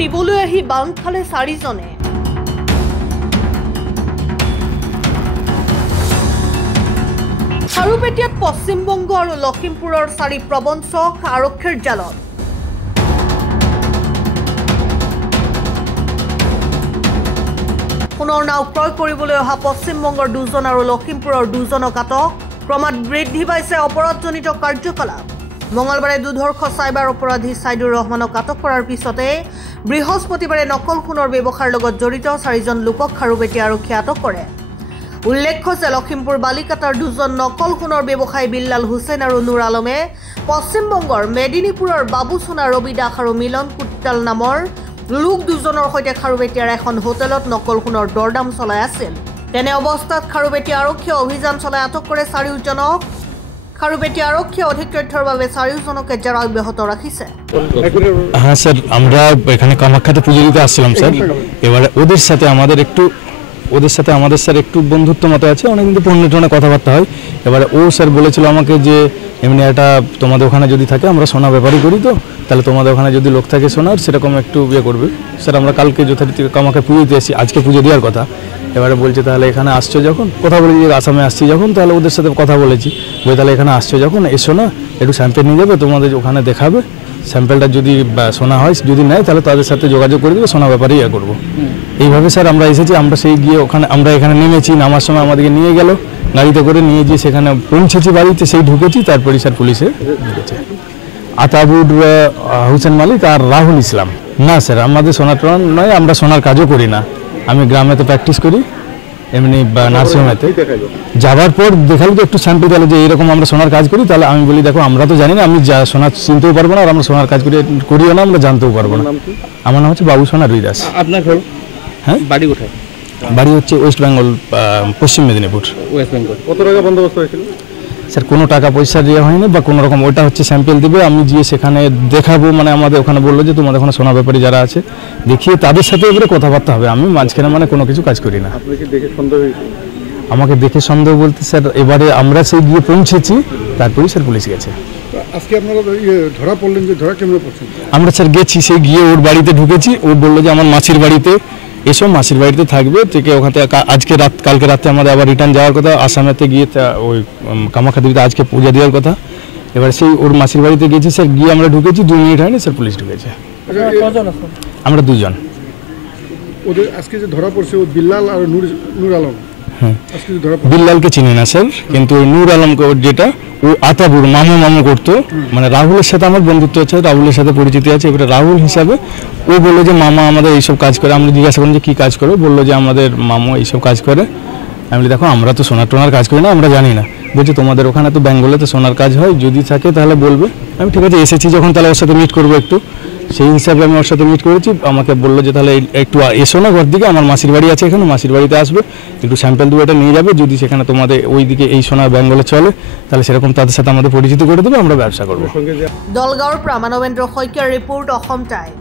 নিবলৈ আহি বাং খালে 4 জনে। খাৰুপেটিয়াত পশ্চিমবংগ আৰু লখিমপুৰৰ 4 প্ৰবঞ্চক আৰক্ষীৰ জালত। সোণৰ নাও ক্ৰয় কৰিবলৈ অহা পশ্চিমবংগৰ 2 জন আৰু লখিমপুৰৰ 2 জনক আটক। ক্ৰমাৎ বৃদ্ধি পাইছে অপৰাধজনিত কাৰ্যকলাপ। মঙলবাৰে দুধৰ্ষ চাইবাৰ অপৰাধী সাইদুৰ ৰহমানক আটক কৰাৰ পিছতে বৃহস্পতিবাৰে নকল সোণৰ ব্যৱসায়ৰ লগত জড়িত 4 জন লোকক খাৰুপেটিয়া আৰক্ষীয়ে আটক কৰে। উল্লেখ্য যে লখিমপুৰ বালিকাটাৰ 2 জন নকল সোণৰ ব্যৱসায়ী বিল্লাল হুছেইন আৰু নুৰ আলমে পশ্চিমবংগৰ মেদিনীপুৰৰ বাবুচোনা ৰবি দাস আৰু মিলন কুট্টাল নামৰ লোক 2 জনৰ সৈতে খাৰুপেটিয়াৰ এখন হোটেলত নকল সোণৰ দৰদাম চলাই আছিল। তেনে অৱস্থাত খাৰুপেটিয়া আৰক্ষীয়ে অভিযান চলাই আটক কৰে 4 জনক। খাৰুপেটিয়া আৰক্ষীয়ে অধিক তথ্যৰ বাবে 4 জনকে জেৰা অব্যাহত ৰাখিছে। হ্যাঁ স্যার, আমরা এখানে কামাখ্যাতে পুজো দিতে আসছিলাম স্যার। এবারে ওদের সাথে আমাদের স্যার একটু বন্ধুত্ব মতো আছে, অনেক কিন্তু ফোনে টোনে কথাবার্তা হয়। এবারে ও স্যার বলেছিল আমাকে যে এমনি একটা তোমাদের ওখানে যদি থাকে, আমরা সোনা ব্যাপারই করি, তো তাহলে তোমাদের ওখানে যদি লোক থাকে সোনার সেরকম একটু ইয়ে করবে। স্যার আমরা কালকে যথারীতি কামাখ্যা পুজো দিতে এসেছি, আজকে পুজো দেওয়ার কথা। এবারে বলছে তাহলে এখানে আসছো যখন, কথা বলেছি যে আসামে আসছি যখন, তাহলে ওদের সাথে কথা বলেছি বলে তাহলে এখানে আসছো যখন এসো না, একটু স্যাম্পেল নিয়ে যাবে, তোমাদের ওখানে দেখাবে, স্যাম্পেলটা যদি সোনা হয়, যদি নেয় তাহলে তাদের সাথে যোগাযোগ করে দেবে, সোনা ব্যাপারেই ইয়ে করবো। এইভাবে স্যার আমরা এসেছি। আমরা সেই গিয়ে আমরা এখানে নেমেছি, নামার সময় আমাদেরকে নিয়ে গেল গাড়িতে করে, নিয়ে গিয়ে সেখানে পৌঁছেছি বাড়িতে, সেই ঢুকেছি, তারপরে স্যার পুলিশে ঢুকেছে। আতাবুর হুসেন মালিক আর রাহুল ইসলাম। না স্যার, আমাদের সোনার টোনা নয়, আমরা সোনার কাজও করি না। আমি গ্রামেতে প্র্যাকটিস করি, এমনি নার্সিংহোমেতে। যাওয়ার পর দেখালো তো একটু শান্তি দিল যে এরকম আমরা সোনার কাজ করি। তাহলে আমি বলি দেখো আমরা তো জানি না, আমি সোনার চিনতেও পারবো না, আর আমরা সোনার কাজ করিও না, আমরা জানতেও পারবো না। আমার নাম হচ্ছে বাবুসোনা রবি দাস। আপনার ঘর? হ্যাঁ, বাড়ি কোথায়? বাড়ি হচ্ছে ওয়েস্ট বেঙ্গল, পশ্চিম মেদিনীপুর। ওয়েস্ট বেঙ্গল। কত টাকা বন্দোবস্ত হয়েছিল? স্যার কোনো টাকা পয়সা দেওয়া হয়নি বা কোনো রকম, ওটা হচ্ছে স্যাম্পেল দেবে, আমি গিয়ে সেখানে দেখাবো। মানে আমাদের ওখানে বললো যে তোমাদের ওখানে সোনা ব্যাপারী যারা আছে দেখিয়ে তাদের সাথে এবারে কথাবার্তা হবে। আমি মাঝখানে মানে কোনো কিছু কাজ করি না। আপনি কি দেখে সন্দেহ হয়েছে? আমাকে দেখে সন্দেহ বলতে স্যার এবারে আমরা সেই গিয়ে পৌঁছেছি, তারপরেই স্যার পুলিশ গেছে। আজকে আপনারা ধরা পড়লেন, যে ধরা কেমন পড়ছেন? আমরা স্যার গেছি, সেই গিয়ে ওর বাড়িতে ঢুকেছি। ও বললো যে আমার মাসির বাড়িতে এসো, মাসির বাড়িতে থাকবে থেকে ওখান থেকে কালকে রাতে আমাদের আবার রিটার্ন যাওয়ার কথা, আসামেতে গিয়ে ওই কামাখ্যা দেবীতে আজকে পূজা দেওয়ার কথা। এবার সেই ওর মাসির বাড়িতে গেছি স্যার, গিয়ে আমরা ঢুকেছি, 2 মিনিট হয়নি স্যার পুলিশ ঢুকেছে। আমরা 2 জন। ওদের আজকে যে ধরা পড়ছে ও বিল্লাল আর নূর আলম। হ্যাঁ, বিল্লালকে চিনি না স্যার, কিন্তু ওই নূর আলমকে যেটা ও আতাবুর মামু করতো, মানে রাহুলের সাথে আমার বন্ধুত্ব আছে, রাহুলের সাথে পরিচিতি আছে। এবারে রাহুল হিসাবে ও বললো যে মামা আমাদের এইসব কাজ করে। আমরা জিজ্ঞাসা করলাম যে কী কাজ করো, বললো যে আমাদের মামু এইসব কাজ করে। আমি বলি দেখো আমরা তো সোনার টোনার কাজ করি না, আমরা জানি না। বলছে তোমাদের ওখানে তো বেঙ্গলে তো সোনার কাজ হয়, যদি থাকে তাহলে বলবে। আমি ঠিক আছে, এসেছি যখন তাহলে ওর সাথে মিট করবো একটু, সেই হিসাবে আমি ওর সাথে মিট করেছি। আমাকে বললো যে তাহলে একটু এসো না ঘর দিকে, আমার মাসির বাড়ি আছে এখানে, মাসির বাড়িতে আসবে, একটু স্যাম্পেল দিয়ে এটা নিয়ে যাবে, যদি সেখানে তোমাদের ওই দিকে এই সোনা বেঙ্গলে চলে তাহলে সেরকম তাদের সাথে আমাদের পরিচিত করে দেবে, আমরা ব্যবসা করবো। দলগাঁৱৰ পৰা মানৱেন্দ্ৰ শইকীয়াৰ ৰিপোৰ্ট, অসম টাইম।